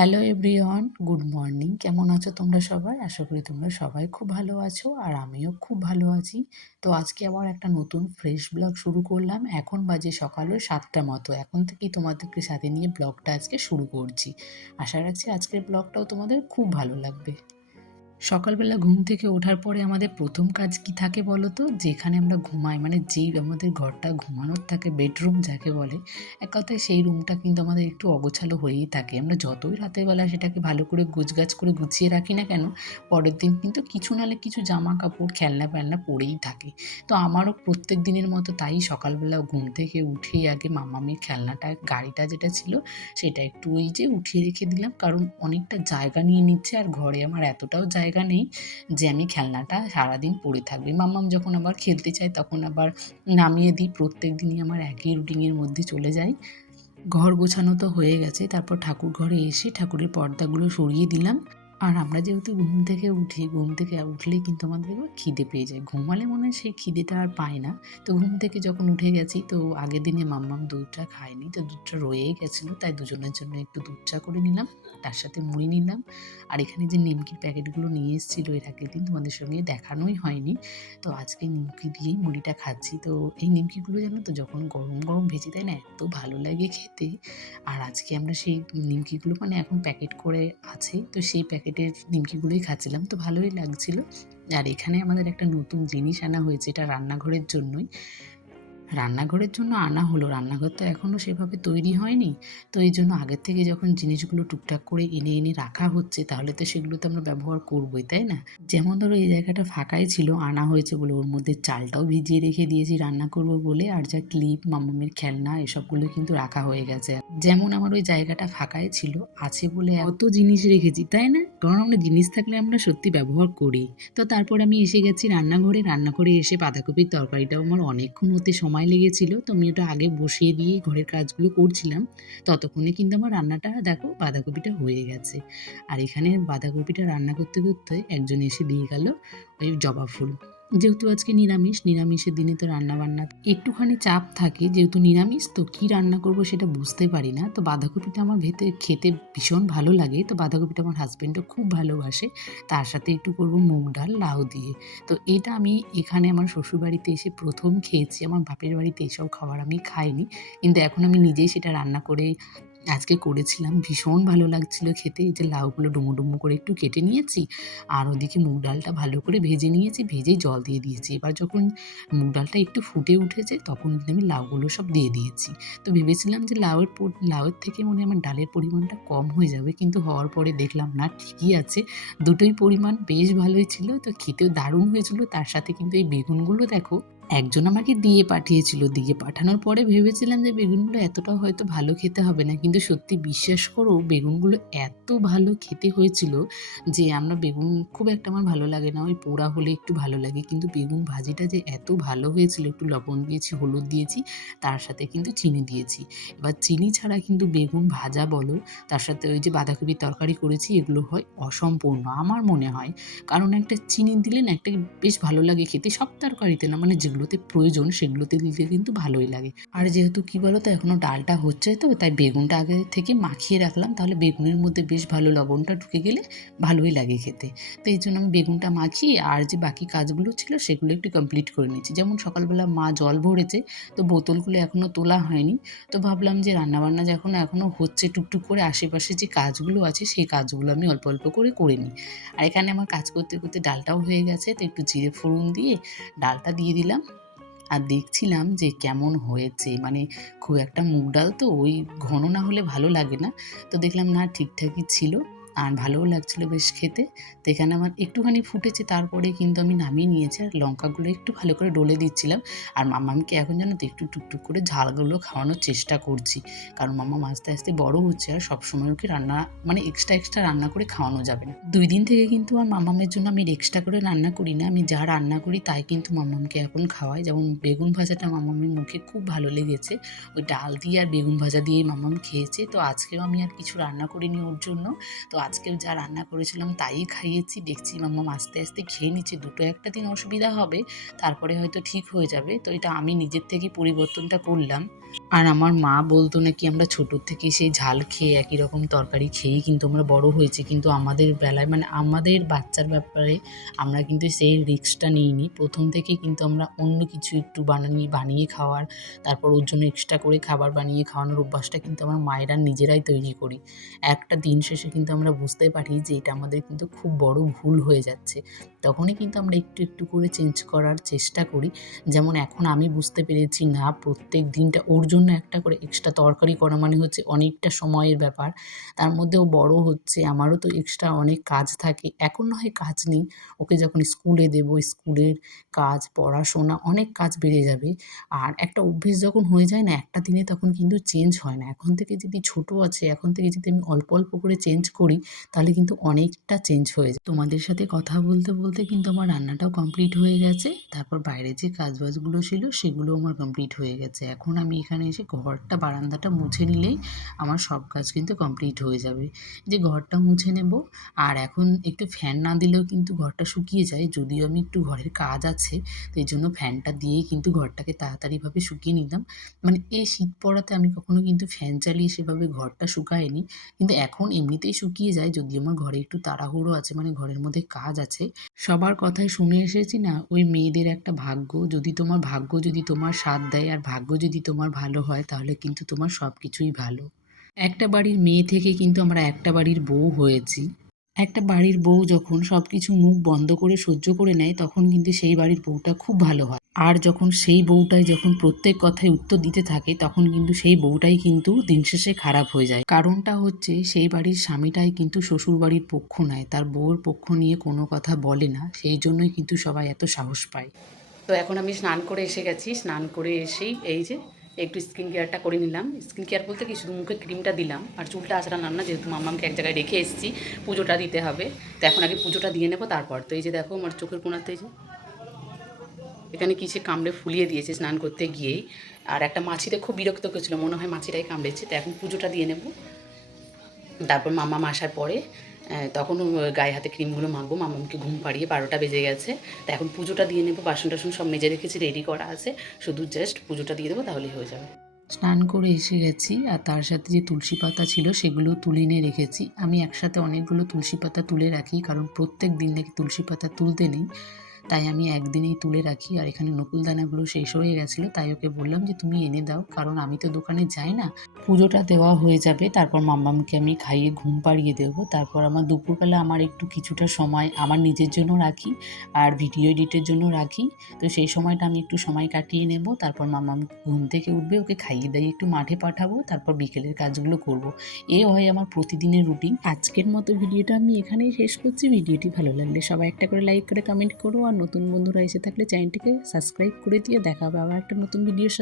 Hello everyone, good morning. কেমন আছো তোমরা সবাই? আশা করি তোমরা সবাই খুব ভালো আছো আর আমিও খুব ভালো আছি। তো আজকে আবার একটা নতুন ফ্রেশ ব্লগ শুরু করলাম। এখন বাজে সকাল ওই ৭টা মতো। এখন থেকেই তোমাদেরকে সাথে নিয়ে ব্লগটা আজকে শুরু করছি। আশা রাখছি আজকের ব্লগটাও তোমাদের খুব ভালো লাগবে। সকালবেলা ঘুম থেকে ওঠার পরে আমাদের প্রথম কাজ কি থাকে বলো তো? যেখানে আমরা ঘুমাই, মানে যেই আমাদের ঘরটা ঘুমানোর থাকে, বেডরুম যাকে বলে, এক কথায় সেই রুমটা কিন্তু আমাদের একটু অগোছালো হয়েই থাকে। আমরা যতই রাতের বেলা সেটাকে ভালো করে গোছগাছ করে গুছিয়ে রাখি না কেন, পরের দিন কিন্তু কিছু নাহলে কিছু জামা কাপড় খেলনা ফেলনা পড়েই থাকে। তো আমারও প্রত্যেক দিনের মতো তাই সকালবেলা ঘুম থেকে উঠেই আগে মামামির খেলনাটা, গাড়িটা যেটা ছিল সেটা একটু ওই যে উঠিয়ে রেখে দিলাম, কারণ অনেকটা জায়গা নিয়ে নিচ্ছে আর ঘরে আমার এতটাও জায়গা নেই যে আমি খেলনাটা সারাদিন পড়ে থাকবে। মাম্মাম যখন আবার খেলতে চায় তখন আবার নামিয়ে দিই। প্রত্যেক দিনই আমার একই রুটিনের মধ্যে চলে যায়। ঘর গোছানো তো হয়ে গেছে, তারপর ঠাকুর ঘরে এসে ঠাকুরের পর্দাগুলো সরিয়ে দিলাম। আর আমরা যেহেতু ঘুম থেকে উঠি, ঘুম থেকে উঠলেই কিন্তু আমাদের একবার খিদে পেয়ে যায়। ঘুমালে মনে হয় সেই খিদেটা আর পায় না। তো ঘুম থেকে যখন উঠে গেছি, তো আগের দিনে মাম্মাম দুধটা খায়নি, তো দুধটা রয়েই গেছিলো, তাই দুজনের জন্য একটু দুধ চা করে নিলাম, তার সাথে মুড়ি নিলাম। আর এখানে যে নিমকির প্যাকেটগুলো নিয়ে এসেছিলো এর আগের দিন, তোমাদের সঙ্গে দেখানোই হয়নি। তো আজকে নিমকি দিয়েই মুড়িটা খাচ্ছি। তো এই নিমকিগুলো জানো তো, যখন গরম গরম ভেজে দেয় না, এত ভালো লাগে খেতে। আর আজকে আমরা সেই নিমকিগুলো, মানে এখন প্যাকেট করে আছে, তো সেই প্যাকেটের নিমকিগুলোই খাচ্ছিলাম, তো ভালোই লাগছিল। আর এখানে আমাদের একটা নতুন জিনিস আনা হয়েছে, এটা রান্নাঘরের জন্যই। রান্নাঘরের জন্য আনা হলো, রান্নাঘর তো এখনও সেভাবে তৈরি হয়নি। তো এই জন্য আগের থেকে যখন জিনিসগুলো টুকটাক করে এনে এনে রাখা হচ্ছে, তাহলে তো সেগুলো তো আমরা ব্যবহার করবোই, তাই না? যেমন ধরো এই জায়গাটা ফাঁকাই ছিল, আনা হয়েছে বলে ওর মধ্যে চালটাও ভিজিয়ে রেখে দিয়েছি রান্না করব বলে, আর যা ক্লিপ, মামামের খেলনা, এসবগুলো কিন্তু রাখা হয়ে গেছে। যেমন আমার ওই জায়গাটা ফাঁকাই ছিল, আছে বলে এত জিনিস রেখেছি, তাই না? কারণ আমরা জিনিস থাকলে আমরা সত্যি ব্যবহার করি। তো তারপর আমি এসে গেছি রান্নাঘরে। রান্নাঘরে এসে বাঁধাকপির তরকারিটাও আমার অনেকক্ষণ হতে সময় লেগেছিল, তো আমি ওটা আগে বসিয়ে দিয়ে ঘরের কাজগুলো করছিলাম। ততক্ষণে কিন্তু আমার রান্নাটা দেখো, বাঁধাকপিটা হয়ে গেছে। আর এখানে বাঁধাকপিটা রান্না করতে করতে একজন এসে দিয়ে গেল ওই জবা ফুল। যেহেতু আজকে নিরামিষ, নিরামিষের দিনে তো রান্নাবান্না একটুখানি চাপ থাকে, যেহেতু নিরামিষ তো কী রান্না করব সেটা বুঝতে পারি না। তো বাঁধাকপিটা আমার খেতে ভীষণ ভালো লাগে, তো বাঁধাকপিটা আমার হাজব্যান্ডও খুব ভালোবাসে। তার সাথে একটু করব মুগ ডাল লাউ দিয়ে। তো এটা আমি এখানে আমার শ্বশুরবাড়িতে এসে প্রথম খেয়েছি। আমার বাপের বাড়িতে এসব খাবার আমি খাইনি। কিন্তু এখন আমি নিজেই সেটা রান্না করে আজকে করেছিলাম। ভীষণ ভালো লাগছিল খেতে। এই যে লাউগুলো ডুমো ডুমো করে একটু কেটে নিয়েছি, আর ওদিকে মুগ ডালটা ভালো করে ভেজে নিয়েছি, ভেজেই জল দিয়ে দিয়েছি। এবার যখন মুগ ডালটা একটু ফুটে উঠেছে, তখন কিন্তু আমি লাউগুলো সব দিয়ে দিয়েছি। তো ভেবেছিলাম যে লাউয়ের থেকে মনে হয় আমার ডালের পরিমাণটা কম হয়ে যাবে, কিন্তু হওয়ার পরে দেখলাম না, ঠিকই আছে। দুটোই পরিমাণ বেশ ভালোই ছিল, তো খেতেও দারুণ হয়েছিল। তার সাথে কিন্তু এই বেগুনগুলো দেখো, একজন আমাকে দিয়ে পাঠিয়েছিল। দিয়ে পাঠানোর পরে ভেবেছিলাম যে বেগুনগুলো এতটাও হয়তো ভালো খেতে হবে না, কিন্তু সত্যি বিশ্বাস করো, বেগুনগুলো এত ভালো খেতে হয়েছিল যে আমরা বেগুন খুব একটা আমার ভালো লাগে না, ওই পোড়া হলে একটু ভালো লাগে, কিন্তু বেগুন ভাজিটা যে এত ভালো হয়েছিল, একটু লবণ দিয়েছি, হলুদ দিয়েছি, তার সাথে কিন্তু চিনি দিয়েছি। এবার চিনি ছাড়া কিন্তু বেগুন ভাজা বলো, তার সাথে ওই যে বাঁধাকপির তরকারি করেছি, এগুলো হয় অসম্পূর্ণ আমার মনে হয়। কারণ একটা চিনি দিলে না, একটা বেশ ভালো লাগে খেতে, সব তরকারিতে না, মানে যেগুলোতে প্রয়োজন সেগুলোতে দিলে কিন্তু ভালোই লাগে। আর যেহেতু কি বলো তো, এখনো ডালটা হচ্ছে, তো তাই বেগুনটা আগে থেকে মাখিয়ে রাখলাম, তাহলে বেগুনের মধ্যে বেশ ভালো লবণটা ঢুকে গেলে ভালোই লাগে খেতে। তো এই জন্য আমি বেগুনটা মাখিয়ে আর যে বাকি কাজগুলো ছিল সেগুলো একটু কমপ্লিট করে নিচ্ছি। যেমন সকালবেলা মা জল ভরেছে, তো বোতলগুলো এখনও তোলা হয়নি। তো ভাবলাম যে রান্নাবান্না যখন এখনও হচ্ছে টুকটুক করে, আশেপাশে যে কাজগুলো আছে সেই কাজগুলো আমি অল্প অল্প করে নিই। আর এখানে আমার কাজ করতে করতে ডালটাও হয়ে গেছে, তো একটু জিরে ফোড়ন দিয়ে ডালটা দিয়ে দিলাম। আর দেখছিলাম যে কেমন হয়েছে, মানে খুব একটা মুগ ডাল তো ওই ঘন না হলে ভালো লাগে না। তো দেখলাম না, ঠিকঠাকই ছিল, আর ভালোও লাগছিল বেশ খেতে। তো এখানে আমার একটুখানি ফুটেছে, তারপরে কিন্তু আমি নামিয়ে নিয়েছি, আর লঙ্কাগুলো একটু ভালো করে ডলে দিচ্ছিলাম। আর মাম্মামকে এখন জানো তো একটু টুকটুক করে ঝালগুলো খাওয়ানোর চেষ্টা করছি, কারণ মাম্মাম আস্তে আস্তে বড় হচ্ছে, আর সবসময় ওকে রান্না, মানে এক্সট্রা রান্না করে খাওয়ানো যাবে না। 2 দিন থেকে কিন্তু আর মাম্মামের জন্য আমি এক্সট্রা করে রান্না করি না, আমি যা রান্না করি তাই কিন্তু মাম্মামকে এখন খাওয়াই। যেমন বেগুন ভাজাটা মাম্মামের মুখে খুব ভালো লেগেছে, ওই ডাল দিয়ে আর বেগুন ভাজা দিয়েই মাম্মাম খেয়েছে। তো আজকেও আমি আর কিছু রান্না করিনি ওর জন্য। তো আজকের যা রান্না করেছিলাম তাই খাইয়েছি। দেখছি মাম্মাম আস্তে আস্তে খেয়ে নিচ্ছে। দুটো একটা দিন অসুবিধা হবে, তারপরে হয়তো ঠিক হয়ে যাবে। তো এটা আমি নিজের থেকে পরিবর্তনটা করলাম। আর আমার মা বলতো নাকি আমরা ছোটোর থেকেই সেই ঝাল খেয়ে একই রকম তরকারি খেয়েই কিন্তু আমরা বড় হয়েছি, কিন্তু আমাদের বেলায় মানে আমাদের বাচ্চার ব্যাপারে আমরা কিন্তু সেই রিস্কটা নিইনি। প্রথম থেকেই কিন্তু আমরা অন্য কিছু একটু বানিয়ে খাওয়ার, তারপর ওর জন্য এক্সট্রা করে খাবার বানিয়ে খাওয়ানোর অভ্যাসটা কিন্তু আমরা মায়েরা নিজেরাই তৈরি করি। একটা দিন শেষে কিন্তু আমরা বুঝতে পারি যে এটা আমাদের কিন্তু খুব বড় ভুল হয়ে যাচ্ছে। তখনই কিন্তু আমরা একটু একটু করে চেঞ্জ করার চেষ্টা করি। যেমন এখন আমি বুঝতে পেরেছি না, প্রত্যেক দিনটা ওর জন্য একটা করে এক্সট্রা তরকারি করা মানে হচ্ছে অনেকটা সময়ের ব্যাপার। তার মধ্যে ও বড় হচ্ছে, আমারও তো এক্সট্রা অনেক কাজ থাকে। এখন না হয় কাজ নেই, ওকে যখন স্কুলে দেবো, স্কুলের কাজ, পড়াশোনা অনেক কাজ বেড়ে যাবে। আর একটা অভ্যেস যখন হয়ে যায় না একটা দিনে, তখন কিন্তু চেঞ্জ হয় না। এখন থেকে যদি ছোট আছে, এখন থেকে যদি আমি অল্প অল্প করে চেঞ্জ করি, তাহলে কিন্তু অনেকটা চেঞ্জ হয়ে যায়। তোমাদের সাথে কথা বলতে বলতে কিন্তু আমার রান্নাটাও কমপ্লিট হয়ে গেছে। তারপর বাইরে যে কাজবাজগুলো ছিল সেগুলো আমার কমপ্লিট হয়ে গেছে। এখন আমি এখানে এসে ঘরটা বারান্দাটা মুছে নিলেই আমার সব কাজ কিন্তু কমপ্লিট হয়ে যাবে। যে ঘরটা মুছে নেব, আর এখন একটু ফ্যান না দিলেও কিন্তু ঘরটা শুকিয়ে যায়। যদিও আমি একটু ঘরের কাজ আছে, তো এই জন্য ফ্যানটা দিয়েই কিন্তু ঘরটাকে তাড়াতাড়িভাবে শুকিয়ে নিলাম। মানে এই শীত পড়াতে আমি কখনো কিন্তু ফ্যান চালিয়ে সেভাবে ঘরটা শুকাইনি, কিন্তু এখন এমনিতেই শুকিয়ে যায়। যদিও আমার ঘরে একটু তাড়াহুড়ো আছে, মানে ঘরের মধ্যে কাজ আছে। সবার কথাই শুনে এসেছি না, ওই মেয়েদের একটা ভাগ্য, যদি তোমার সাথ দেয় আর ভাগ্য যদি তোমার ভালো হয়, তাহলে কিন্তু তোমার সব কিছুই ভালো। একটা বাড়ির মেয়ে থেকে কিন্তু আমরা একটা বাড়ির বউ হয়েছি। একটা বাড়ির বউ যখন সবকিছু মুখ বন্ধ করে সহ্য করে নেয়, তখন কিন্তু সেই বাড়ির বউটা খুব ভালো হয়। আর যখন সেই বউটাই যখন প্রত্যেক কথায় উত্তর দিতে থাকে, তখন কিন্তু সেই বউটাই কিন্তু দিন শেষে খারাপ হয়ে যায়। কারণটা হচ্ছে সেই বাড়ির স্বামীটাই কিন্তু শ্বশুর বাড়ির পক্ষ নেয়, তার বউয়ের পক্ষ নিয়ে কোনো কথা বলে না। সেই জন্যই কিন্তু সবাই এত সাহস পায়। তো এখন আমি স্নান করে এসে গেছি। স্নান করে এসেই এই যে একটু স্কিন কেয়ারটা করে নিলাম। স্কিন কেয়ার বলতে কি, শুধু মুখে ক্রিমটা দিলাম আর চুলটা আঁচড়ালাম না, যেহেতু মাম্মামকে এক জায়গায় রেখে এসেছি, পুজোটা দিতে হবে। তো এখন আগে পুজোটা দিয়ে নেবো তারপর। তো এই যে দেখো আমার চোখের কোণাতে যে এখানে কিসে কামড়ে ফুলিয়ে দিয়েছে স্নান করতে গিয়েই। আর একটা মাছিতে খুব বিরক্ত করেছিল, মনে হয় মাছিটাই কামড়েছে। তো এখন পুজোটা দিয়ে নেব, তারপর মাম্মাম আসার পরে তখন গায়ে হাতে ক্রিমগুলো মাখবো। মাম্মামকে ঘুম পাড়িয়ে 12টা বেজে গেছে। তো এখন পুজোটা দিয়ে নেবো। বাসন টাসন সব মেজে রেখেছি, রেডি করা আছে, শুধু জাস্ট পুজোটা দিয়ে দেবো, তাহলেই হয়ে যাবে। স্নান করে এসে গেছি, আর তার সাথে যে তুলসী পাতা ছিল সেগুলো তুলে নিয়ে রেখেছি। আমি একসাথে অনেকগুলো তুলসী পাতা তুলে রাখি, কারণ প্রত্যেক দিন নাকি তুলসী পাতা তুলতে নেই, তাই আমি একদিনেই তুলে রাখি। আর এখানে নকুলদানাগুলো শেষ হয়ে গেছিলো, তাই ওকে বললাম যে তুমি এনে দাও, কারণ আমি তো দোকানে যাই না। পুজোটা দেওয়া হয়ে যাবে, তারপর মাম্মামকে আমি খাইয়ে ঘুম পাড়িয়ে দেবো। তারপর আমার দুপুরবেলা আমার একটু কিছুটা সময় আমার নিজের জন্য রাখি, আর ভিডিও এডিটের জন্য রাখি। তো সেই সময়টা আমি একটু সময় কাটিয়ে নেব। তারপর মাম্মাম ঘুম থেকে উঠবে, ওকে খাইয়ে দাইয়ে একটু মাঠে পাঠাবো, তারপর বিকেলের কাজগুলো করব। এই হয় আমার প্রতিদিনের রুটিন। আজকের মতো ভিডিওটা আমি এখানেই শেষ করছি। ভিডিওটি ভালো লাগলে সবাই একটা করে লাইক করে কমেন্ট করো, আর নতুন বন্ধুরা এসে থাকলে চ্যানেলটিকে সাবস্ক্রাইব করে দিয়ে দেখা হবে আবার একটা নতুন ভিডিওর সাথে।